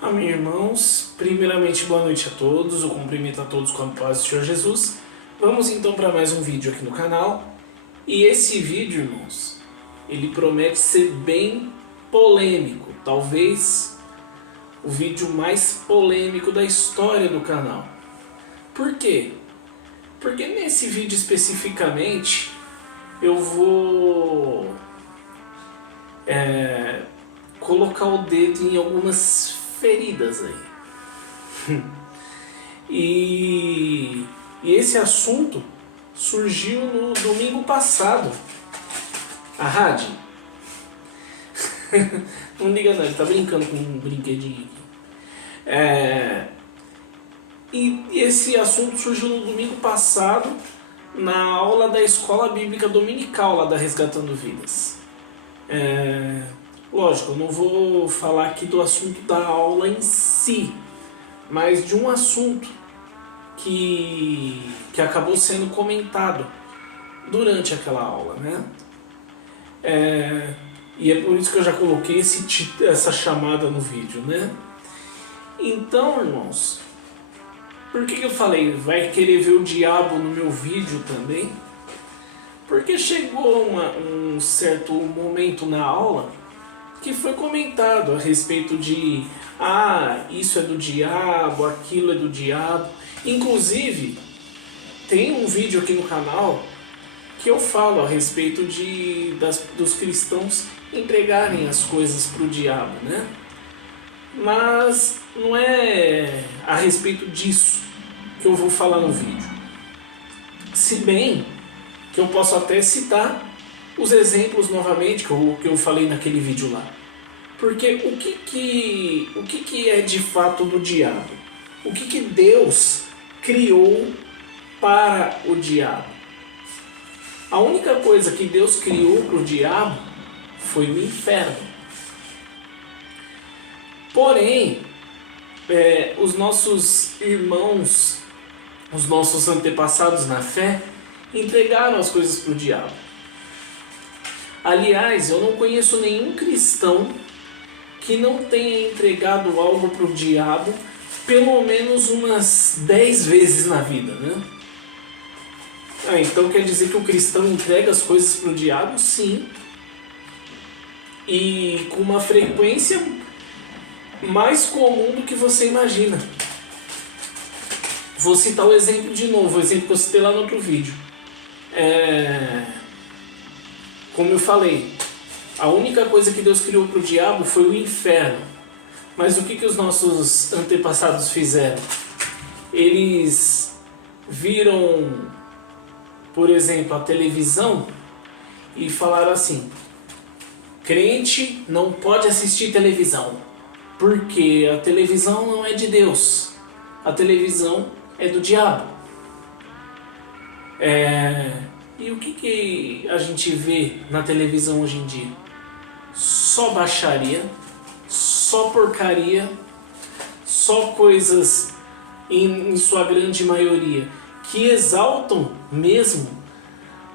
Amém, irmãos. Primeiramente, boa noite a todos. Eu cumprimento a todos com a paz do Senhor Jesus. Vamos então para mais um vídeo aqui no canal. E esse vídeo, irmãos, ele promete ser bem polêmico. Talvez o vídeo mais polêmico da história do canal. Por quê? Porque nesse vídeo especificamente eu vou colocar o dedo em algumas feridas aí. E esse assunto surgiu no domingo passado. A rádio. Não liga não, ele tá brincando com um brinquedinho aqui. E esse assunto surgiu no domingo passado na aula da Escola Bíblica Dominical lá da Resgatando Vidas. Lógico, eu não vou falar aqui do assunto da aula em si, mas de um assunto que acabou sendo comentado durante aquela aula, né? E é por isso que eu já coloquei essa chamada no vídeo, né? Então, irmãos, por que eu falei vai querer ver o diabo no meu vídeo também? Porque chegou um certo momento na aula que foi comentado a respeito de isso é do diabo, aquilo é do diabo. Inclusive, tem um vídeo aqui no canal que eu falo a respeito dos cristãos entregarem as coisas para o diabo, né? Mas não é a respeito disso que eu vou falar no vídeo. Se bem que eu posso até citar os exemplos novamente que eu falei naquele vídeo lá. Porque o que é de fato do diabo? O que Deus criou para o diabo? A única coisa que Deus criou para o diabo foi o inferno. Porém, os nossos irmãos, os nossos antepassados na fé, entregaram as coisas para o diabo. Aliás, eu não conheço nenhum cristão que não tenha entregado algo para o diabo pelo menos umas 10 vezes na vida, né? Então quer dizer que o cristão entrega as coisas para o diabo? Sim. E com uma frequência mais comum do que você imagina. Vou citar o exemplo de novo, o exemplo que eu citei lá no outro vídeo. Como eu falei, a única coisa que Deus criou para o diabo foi o inferno. Mas o que os nossos antepassados fizeram? Eles viram, por exemplo, a televisão e falaram assim: crente não pode assistir televisão, porque a televisão não é de Deus, a televisão é do diabo. E o que a gente vê na televisão hoje em dia? Só baixaria, só porcaria, só coisas, em sua grande maioria, que exaltam mesmo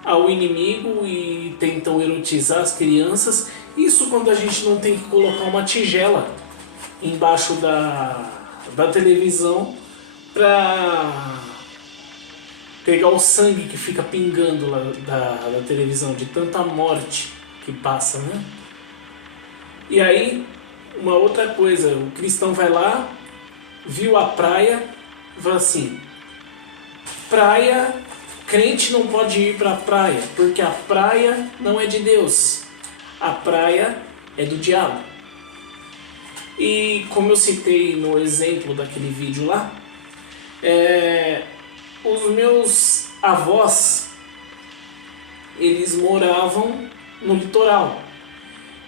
ao inimigo e tentam erotizar as crianças. Isso quando a gente não tem que colocar uma tigela embaixo da televisão para pegar o sangue que fica pingando lá da televisão, de tanta morte que passa, né? E aí, uma outra coisa, o cristão vai lá, viu a praia, fala assim: praia, crente não pode ir para a praia, porque a praia não é de Deus, a praia é do diabo. E como eu citei no exemplo daquele vídeo lá, os meus avós, eles moravam no litoral.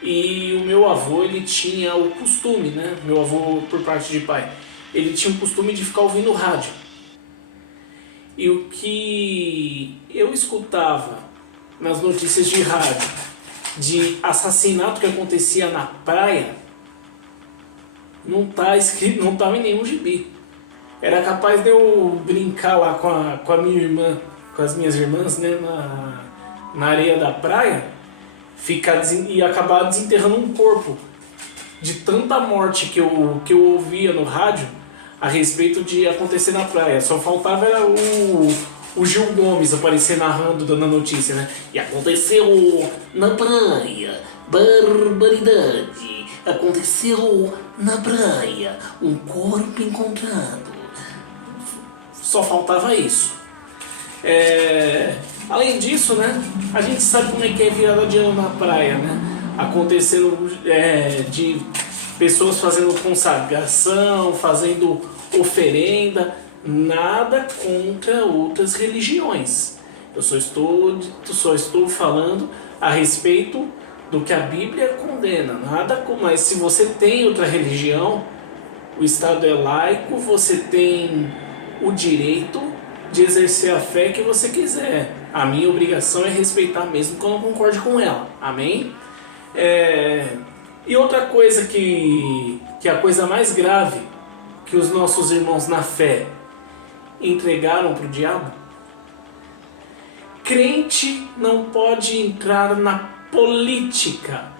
E o meu avô, ele tinha o costume, né? Meu avô, por parte de pai, ele tinha o costume de ficar ouvindo rádio. E o que eu escutava nas notícias de rádio de assassinato que acontecia na praia, não tá escrito, não estava em nenhum gibi. Era capaz de eu brincar lá com a minha irmã, com as minhas irmãs, né, na areia da praia, e acabar desenterrando um corpo de tanta morte que eu ouvia no rádio a respeito de acontecer na praia. Só faltava era o Gil Gomes aparecer narrando, dando a notícia, né? E aconteceu na praia, barbaridade. Aconteceu na praia, um corpo encontrado. Só faltava isso. Além disso, né? A gente sabe como é que é virada de ano na praia, né? Acontecendo de pessoas fazendo consagração, fazendo oferenda. Nada contra outras religiões. Eu só estou falando a respeito do que a Bíblia condena. Mas se você tem outra religião, o Estado é laico, você tem o direito de exercer a fé que você quiser. A minha obrigação é respeitar mesmo que eu não concorde com ela. Amém? E outra coisa que é a coisa mais grave que os nossos irmãos na fé entregaram para o diabo. Crente não pode entrar na política,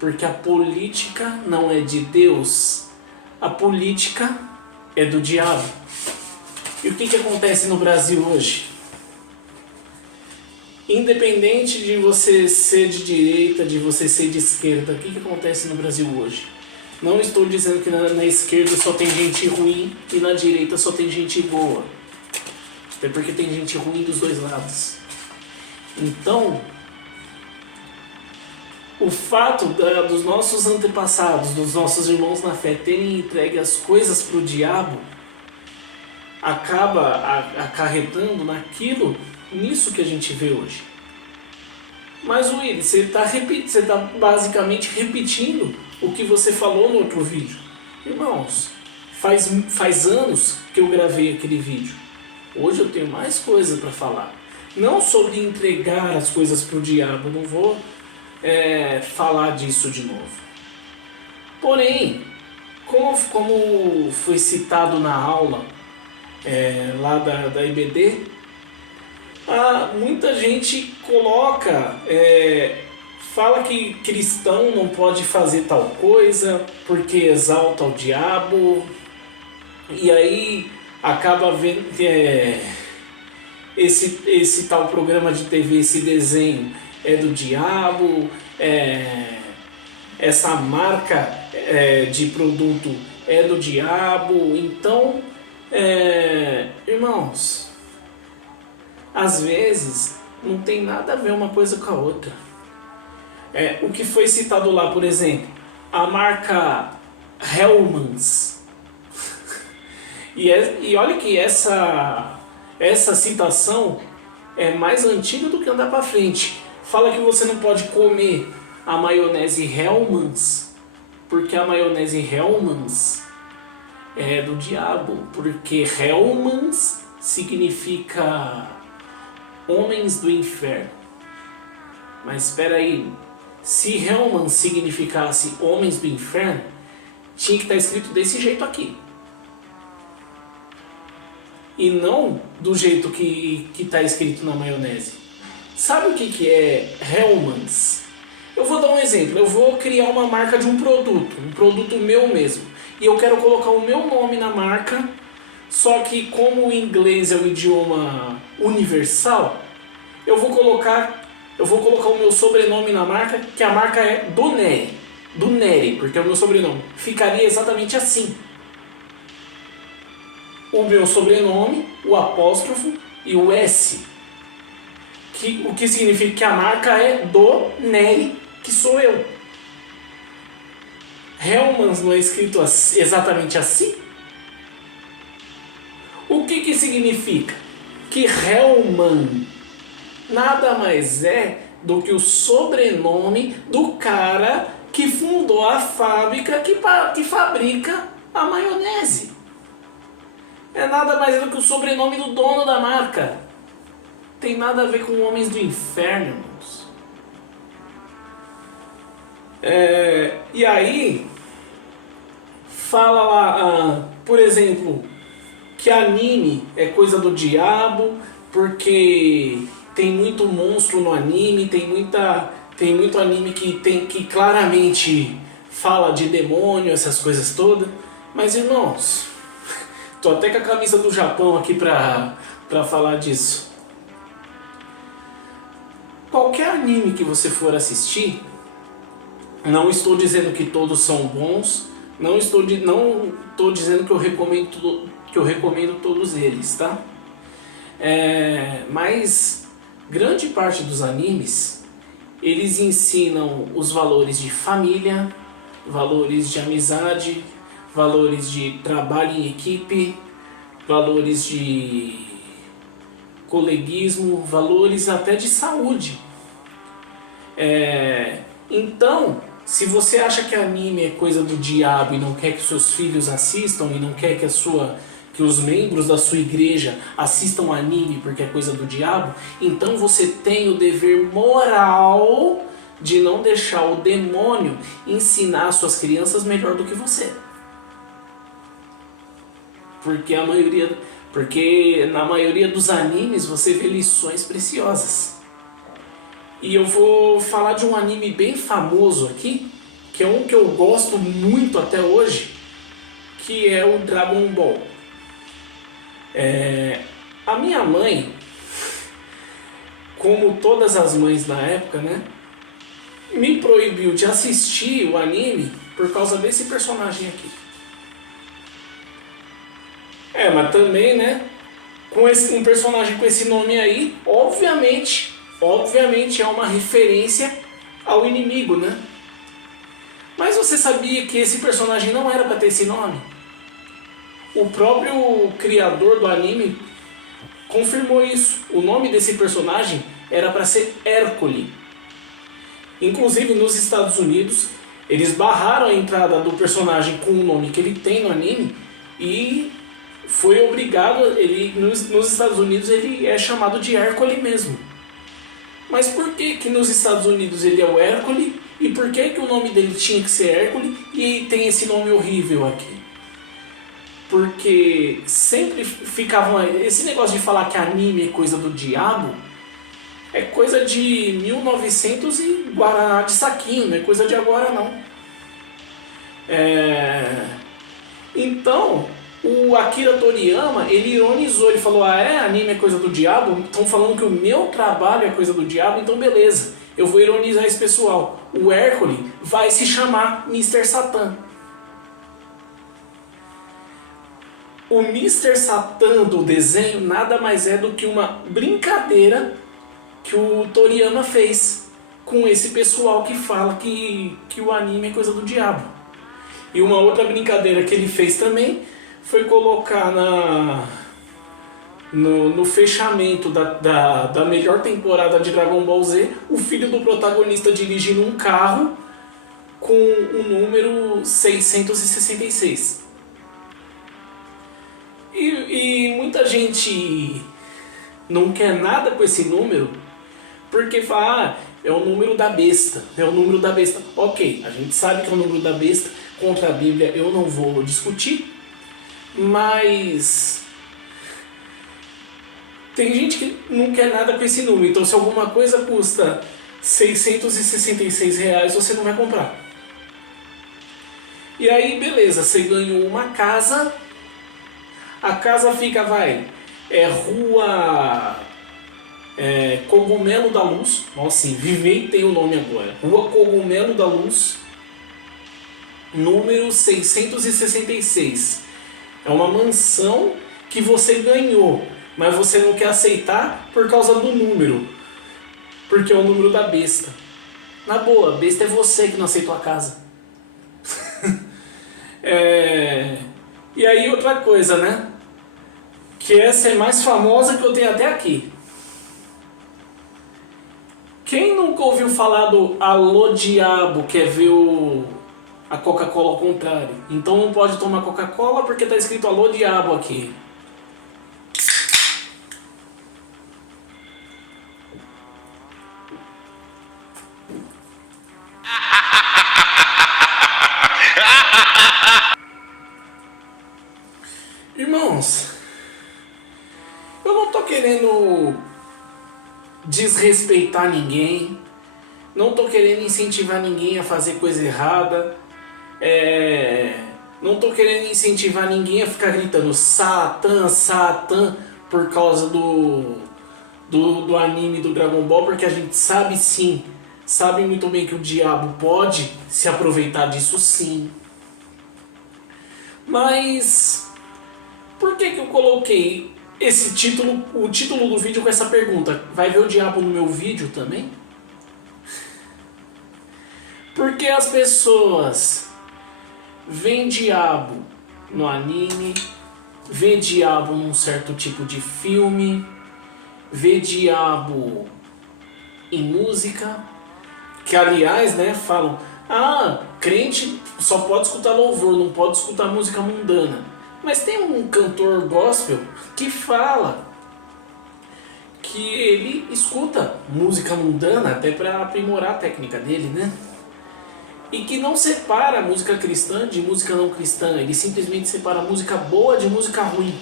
porque a política não é de Deus, a política é do diabo. E o que acontece no Brasil hoje? Independente de você ser de direita, de você ser de esquerda, o que acontece no Brasil hoje? Não estou dizendo que na esquerda só tem gente ruim e na direita só tem gente boa. Até porque tem gente ruim dos dois lados. Então, o fato dos nossos antepassados, dos nossos irmãos na fé terem entregue as coisas para o diabo, acaba acarretando nisso que a gente vê hoje. Mas Willy, você está basicamente repetindo o que você falou no outro vídeo. Irmãos, faz anos que eu gravei aquele vídeo. Hoje eu tenho mais coisa para falar. Não sobre entregar as coisas para o diabo, não vou falar disso de novo. Porém, como foi citado na aula lá da IBD, muita gente fala que cristão não pode fazer tal coisa porque exalta o diabo, e aí acaba vendo que esse tal programa de TV, esse desenho é do diabo, essa marca de produto é do diabo. Então, irmãos, às vezes não tem nada a ver uma coisa com a outra. O que foi citado lá, por exemplo, a marca Hellmann's. E olha que essa citação é mais antiga do que andar para frente. Fala que você não pode comer a maionese Hellmann's, porque a maionese Hellmann's é do diabo, porque Hellmann's significa homens do inferno. Mas espera aí, se Hellmann's significasse homens do inferno, tinha que estar escrito desse jeito aqui. E não do jeito que está escrito na maionese. Sabe o que é Hellmann's? Eu vou dar um exemplo. Eu vou criar uma marca de um produto meu mesmo. E eu quero colocar o meu nome na marca, só que como o inglês é o idioma universal, eu vou colocar o meu sobrenome na marca, que a marca é do Nery, porque é o meu sobrenome. Ficaria exatamente assim. O meu sobrenome, o apóstrofo e o S. O que significa que a marca é do Nery, que sou eu. Hellmann's não é escrito exatamente assim? O que significa? Que Hellmann nada mais é do que o sobrenome do cara que fundou a fábrica que fabrica a maionese. É nada mais do que o sobrenome do dono da marca. Tem nada a ver com homens do inferno, irmãos. E aí, fala lá, por exemplo, que anime é coisa do diabo, porque tem muito monstro no anime, tem muito anime que claramente fala de demônio, essas coisas todas. Mas irmãos, tô até com a camisa do Japão aqui pra falar disso. Qualquer anime que você for assistir, não estou dizendo que todos são bons, não estou dizendo que eu recomendo todos eles, tá? Mas grande parte dos animes, eles ensinam os valores de família, valores de amizade, valores de trabalho em equipe, valores de coleguismo, valores até de saúde. Então, se você acha que anime é coisa do diabo e não quer que seus filhos assistam e não quer que os membros da sua igreja assistam anime porque é coisa do diabo, então você tem o dever moral de não deixar o demônio ensinar suas crianças melhor do que você. Porque na maioria dos animes você vê lições preciosas. E eu vou falar de um anime bem famoso aqui, que é um que eu gosto muito até hoje, que é o Dragon Ball. A minha mãe, como todas as mães na época, né, me proibiu de assistir o anime por causa desse personagem aqui. Mas também, né, um personagem com esse nome aí, obviamente é uma referência ao inimigo, né? Mas você sabia que esse personagem não era para ter esse nome? O próprio criador do anime confirmou isso. O nome desse personagem era para ser Hércules. Inclusive nos Estados Unidos, eles barraram a entrada do personagem com o nome que ele tem no anime e foi obrigado, nos Estados Unidos ele é chamado de Hércules mesmo. Mas por que nos Estados Unidos ele é o Hércules e por que o nome dele tinha que ser Hércules e tem esse nome horrível aqui? Porque sempre ficavam... Esse negócio de falar que anime é coisa do diabo é coisa de 1900 e Guaraná de saquinho, não é coisa de agora não. Então, o Akira Toriyama, ele ironizou, ele falou, anime é coisa do diabo? Estão falando que o meu trabalho é coisa do diabo, então beleza, eu vou ironizar esse pessoal. O Hércules vai se chamar Mr. Satan. O Mr. Satan do desenho nada mais é do que uma brincadeira que o Toriyama fez com esse pessoal que fala que o anime é coisa do diabo. E uma outra brincadeira que ele fez também foi colocar no fechamento da melhor temporada de Dragon Ball Z o filho do protagonista dirigindo um carro com o número 666. E muita gente não quer nada com esse número porque fala, é o número da besta, é o número da besta. Ok, a gente sabe que é o número da besta, contra a Bíblia eu não vou discutir, mas tem gente que não quer nada com esse número, então se alguma coisa custa R$666, você não vai comprar. E aí beleza, você ganhou uma casa, a casa fica, Rua Cogumelo da Luz, nossa, sim, Vivei tem o nome agora, Rua Cogumelo da Luz, número 666. É uma mansão que você ganhou, mas você não quer aceitar por causa do número, porque é o número da besta. Na boa, besta é você que não aceitou a casa. E aí outra coisa, né? Que essa é mais famosa que eu tenho até aqui. Quem nunca ouviu falar do Alô Diabo, quer ver a Coca-Cola ao contrário? Então não pode tomar Coca-Cola porque tá escrito Alô Diabo aqui. Irmãos, eu não tô querendo desrespeitar ninguém, não tô querendo incentivar ninguém a fazer coisa errada, Não tô querendo incentivar ninguém a ficar gritando Satã, Satã por causa do anime do Dragon Ball, porque a gente sabe sim, sabe muito bem que o diabo pode se aproveitar disso sim. Mas por que eu coloquei esse título, o título do vídeo com essa pergunta? Vai ver o diabo no meu vídeo também? Porque as pessoas veem diabo no anime, vê diabo num certo tipo de filme, vê diabo em música, que aliás, né, falam, crente só pode escutar louvor, não pode escutar música mundana. Mas tem um cantor gospel que fala que ele escuta música mundana até para aprimorar a técnica dele, né? E que não separa a música cristã de música não cristã, ele simplesmente separa música boa de música ruim.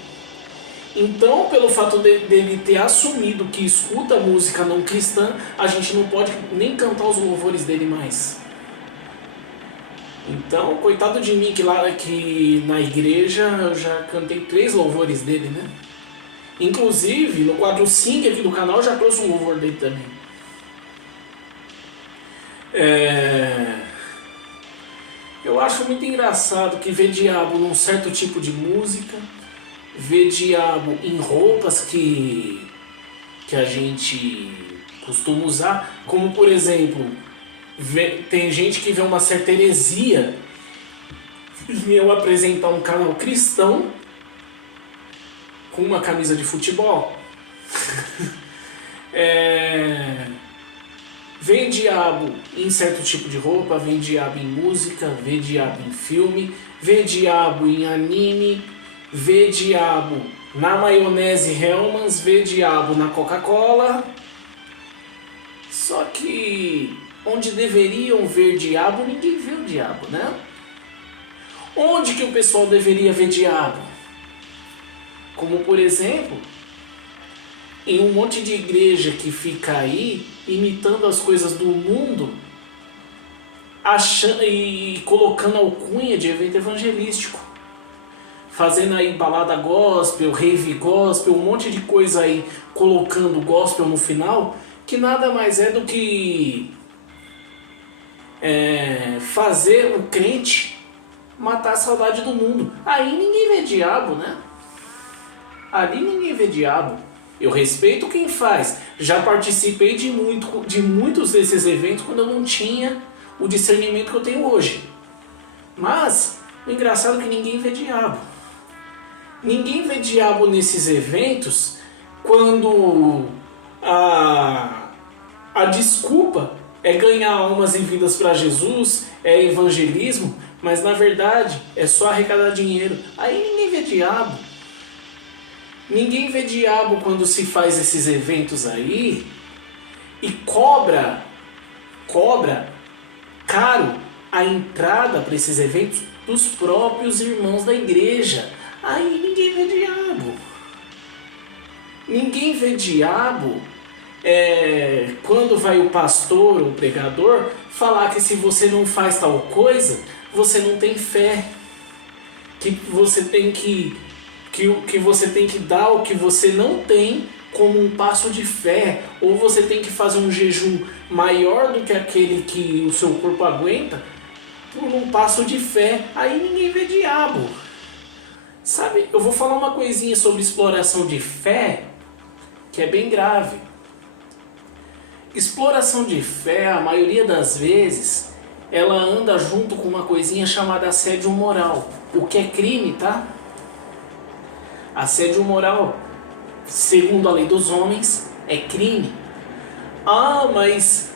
Então, pelo fato dele ter assumido que escuta música não cristã, a gente não pode nem cantar os louvores dele mais. Então, coitado de mim que na igreja eu já cantei 3 louvores dele, né? Inclusive, no quadro Sing aqui do canal eu já trouxe um louvor dele também. Eu acho muito engraçado que vê diabo num certo tipo de música, vê diabo em roupas que a gente costuma usar, como por exemplo, tem gente que vê uma certa heresia em eu apresentar um canal cristão com uma camisa de futebol. Vem diabo em certo tipo de roupa, vem diabo em música, vê diabo em filme, vê diabo em anime, vê diabo na maionese Hellmann's, vê diabo na Coca-Cola. Só que onde deveriam ver diabo, ninguém vê o diabo, né? Onde que o pessoal deveria ver diabo? Como por exemplo, em um monte de igreja que fica aí imitando as coisas do mundo e colocando alcunha de evento evangelístico, fazendo aí balada gospel, rave gospel, um monte de coisa aí, colocando gospel no final, que nada mais é do que fazer o crente matar a saudade do mundo. Aí ninguém vê diabo, né? Ali ninguém vê diabo. Eu respeito quem faz. Já participei de muitos desses eventos quando eu não tinha o discernimento que eu tenho hoje. Mas o engraçado é que ninguém vê diabo. Ninguém vê diabo nesses eventos quando a desculpa é ganhar almas em vidas para Jesus, é evangelismo, mas na verdade é só arrecadar dinheiro. Aí ninguém vê diabo. Ninguém vê diabo quando se faz esses eventos aí e cobra caro a entrada para esses eventos dos próprios irmãos da igreja. Aí ninguém vê diabo. Ninguém vê diabo quando vai o pastor ou o pregador falar que se você não faz tal coisa, você não tem fé. Que você tem que você tem que dar o que você não tem como um passo de fé, ou você tem que fazer um jejum maior do que aquele que o seu corpo aguenta por um passo de fé. Aí ninguém vê diabo. Sabe, eu vou falar uma coisinha sobre exploração de fé que é bem grave. Exploração de fé, a maioria das vezes, ela anda junto com uma coisinha chamada assédio moral, o que é crime, tá? Assédio moral, segundo a lei dos homens, é crime. Mas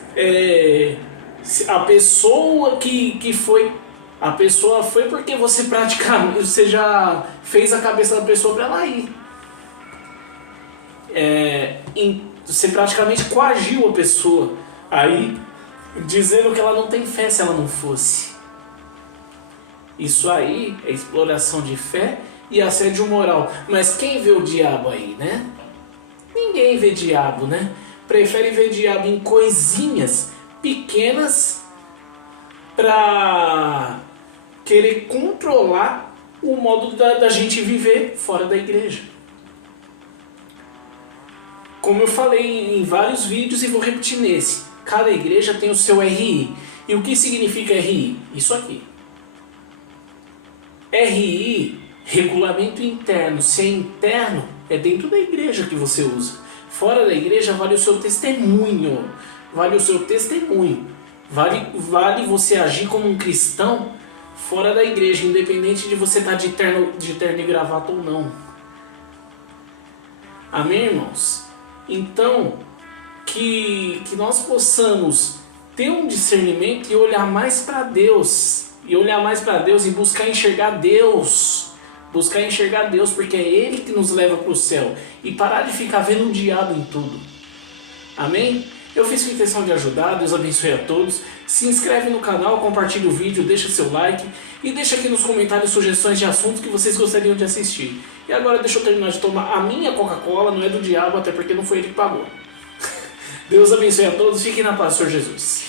a pessoa que foi... A pessoa foi porque você já fez a cabeça da pessoa para ela ir. Você praticamente coagiu a pessoa aí, dizendo que ela não tem fé se ela não fosse. Isso aí é exploração de fé e assédio moral. Mas quem vê o diabo aí, né? Ninguém vê diabo, né? Prefere ver diabo em coisinhas pequenas pra querer controlar o modo da gente viver fora da igreja. Como eu falei em vários vídeos e vou repetir nesse, cada igreja tem o seu RI. E o que significa RI? Isso aqui. RI, regulamento interno. Se é interno, é dentro da igreja que você usa. Fora da igreja vale o seu testemunho. Vale o seu testemunho. Vale você agir como um cristão fora da igreja, independente de você estar de terno e gravata ou não. Amém, irmãos? Então, que nós possamos ter um discernimento e olhar mais para Deus. E olhar mais para Deus e buscar enxergar Deus. Buscar enxergar Deus, porque é Ele que nos leva para o céu. E parar de ficar vendo o diabo em tudo. Amém? Eu fiz com a intenção de ajudar, Deus abençoe a todos. Se inscreve no canal, compartilha o vídeo, deixa seu like e deixa aqui nos comentários sugestões de assuntos que vocês gostariam de assistir. E agora deixa eu terminar de tomar a minha Coca-Cola, não é do diabo, até porque não foi ele que pagou. Deus abençoe a todos, fiquem na paz, Senhor Jesus.